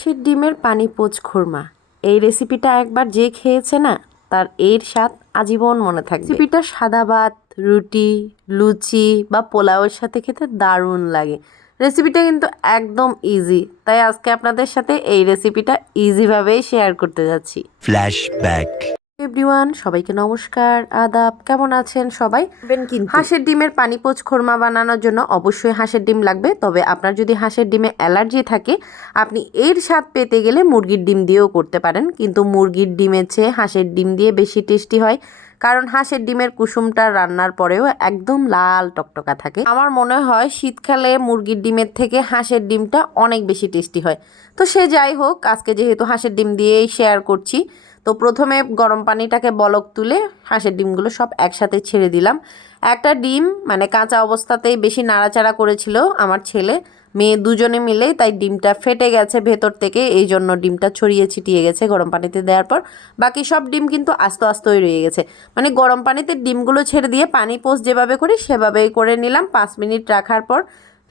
হাঁসের ডিমের পানি পোচ খুরমা। এই রেসিপিটা একবার যে খেয়েছে না, তার এর স্বাদ আজীবন মনে থাকে রেসিপিটা সাদা ভাত, রুটি, লুচি বা পোলাওয়ের সাথে খেতে দারুণ লাগে। রেসিপিটা কিন্তু একদম ইজি তাই আজকে আপনাদের সাথে এই রেসিপিটা ইজিভাবেই শেয়ার করতে যাচ্ছি। Flashback. এভরিওয়ান সবাইকে নমস্কার আদাব কেমন আছেন সবাই? হাঁসের ডিমের পানি পোচ খোরমা বানানোর জন্য অবশ্যই হাঁসের ডিম লাগবে তবে আপনার যদি হাঁসের ডিমে অ্যালার্জি থাকে আপনি এর স্বাদ পেতে গেলে মুরগির ডিম দিয়েও করতে পারেন কিন্তু মুরগির ডিমের চেয়ে হাঁসের ডিম দিয়ে বেশি টেস্টি হয় কারণ হাঁসের ডিমের কুসুমটা রান্নার পরেও একদম লাল টকটকা থাকে। আমার মনে হয় শীতকালে মুরগির ডিমের থেকে হাঁসের ডিমটা অনেক বেশি টেস্টি হয়। তো সে যাই হোক আজকে যেহেতু হাঁসের ডিম দিয়েই শেয়ার করছি তো প্রথমে গরম পানিটাকে বলক তুলে হাঁসের ডিমগুলো সব একসাথে ছেড়ে দিলাম। একটা ডিম মানে কাঁচা অবস্থাতেই বেশি নাড়াচাড়া করেছিল আমার ছেলে। মেয়ে দুজনে মিলে তাই ডিমটা ফেটে গেছে ভেতর থেকে, এই জন্য ডিমটা ছড়িয়ে ছিটিয়ে গেছে গরম পানিতে দেওয়ার পর। বাকি সব ডিম কিন্তু আস্তে আস্তই রয়ে গেছে। মানে গরম পানিতে ডিমগুলো ছেড়ে দিয়ে পানি পোস্ট যেভাবে করি সেভাবেই করে নিলাম। পাঁচ মিনিট রাখার পর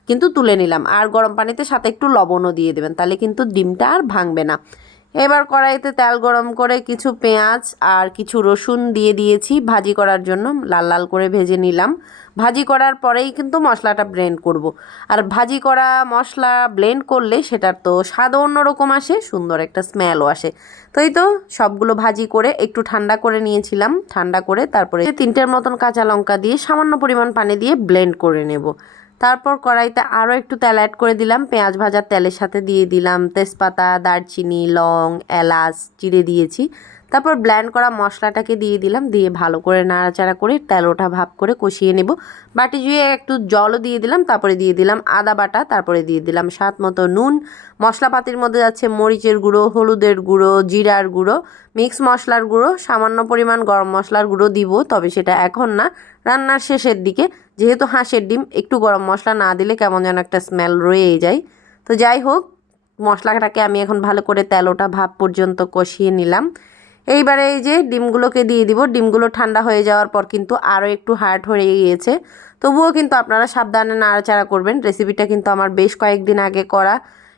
কিন্তু তুলে নিলাম। আর গরম পানিতে সাথে একটু লবণও দিয়ে দেবেন, তাহলে কিন্তু ডিমটা আর ভাঙবে না। এবার কড়াইতে তেল গরম করে কিছু পেঁয়াজ আর কিছু রসুন দিয়ে দিয়েছি। ভাজি করার জন্য লাল লাল করে ভেজে নিলাম। ভাজি করার পরেই কিন্তু মশলাটা ব্লেন্ড করব। আর ভাজি করা মশলা ব্লেন্ড করলে সেটার তো স্বাদ অন্যরকম আসে, সুন্দর একটা স্মেলও আসে। তো এই তো সবগুলো ভাজি করে একটু ঠান্ডা করে নিয়েছিলাম। ঠান্ডা করে তারপরে তিনটের মতন কাঁচা লঙ্কা দিয়ে সামান্য পরিমাণ পানি দিয়ে ব্লেন্ড করে নেব। তারপর কড়াইতে আরও একটু তেল অ্যাড করে দিলাম। পেঁয়াজ ভাজার তেলের সাথে দিয়ে দিলাম। তেজপাতা, দারচিনি, লং, এলাচ চিড়ে দিয়েছি। তারপর ব্ল্যান্ড করা মশলাটাকে দিয়ে দিলাম, দিয়ে ভালো করে নাড়াচাড়া করে তেল ওঠা ভাব করে কষিয়ে নেব। বাটি জুয়ে একটু জলও দিয়ে দিলাম, তারপরে দিয়ে দিলাম আদা বাটা, তারপরে দিয়ে দিলাম স্বাদ মতো নুন। মশলাপাতির মধ্যে যাচ্ছে মরিচের গুঁড়ো, হলুদের গুঁড়ো, জিরার গুঁড়ো। মিক্স মশলার গুঁড়ো, সামান্য পরিমাণ গরম মশলার গুঁড়ো দিব, তবে সেটা এখন না। রান্নার শেষের দিকে, যেহেতু হাঁসের ডিম, একটু গরম মশলা না দিলে কেমন যেন একটা স্মেল রয়েই যায়। তো যাই হোক, মশলাটাকে আমি এখন ভালো করে তেল ওঠা ভাব পর্যন্ত কষিয়ে নিলাম। এইবারে এই যে ডিমগুলোকে দিয়ে দিব। ডিমগুলো ঠান্ডা হয়ে যাওয়ার পর কিন্তু আরও একটু হার্ড হয়ে গিয়েছে। তবুও কিন্তু আপনারা সাবধানে নাড়াচাড়া করবেন। রেসিপিটা কিন্তু আমার বেশ কয়েকদিন আগে করা।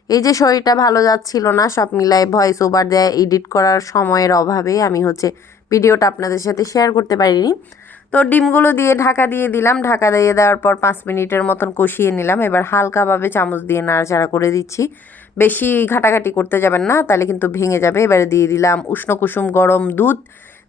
এই যে শরীরটা ভালো যাচ্ছিল না, সব মিলায় ভয়েস ওভার দেয়, এডিট করার সময়ের অভাবে আমি হচ্ছে ভিডিওটা আপনাদের সাথে শেয়ার করতে পারিনি। তো ডিমগুলো দিয়ে ঢাকা দিয়ে দিলাম। ঢাকা দিয়ে দেওয়ার পর পাঁচ মিনিটের মতন কষিয়ে নিলাম। এবার হালকাভাবে চামচ দিয়ে নাড়াচাড়া করে দিচ্ছি। বেশি ঘাটাঘাটি করতে যাবেন না, তাহলে কিন্তু ভেঙে যাবে। এবারে দিয়ে দিলাম উষ্ণ কুসুম গরম দুধ।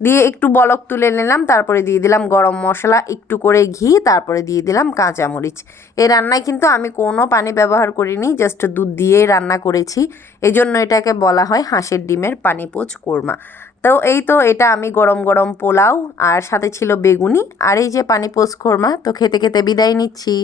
দিয়ে একটু বলক তুলে নিলাম, তারপরে দিয়ে দিলাম গরম মশলা, একটু করে ঘি, তারপরে দিয়ে দিলাম কাঁচামরিচ। এই রান্নায় কিন্তু আমি কোনো পানি ব্যবহার করিনি, জাস্ট দুধ দিয়েই রান্না করেছি। এই জন্য এটাকে বলা হয় হাঁসের ডিমের পানি পোচ কোরমা। তো এই তো এটা আমি গরম গরম পোলাও, আর সাথে ছিল বেগুনি, আর এই যে পানি পোস্ট খোরমা তো খেতে খেতে বিদায় নিচ্ছি।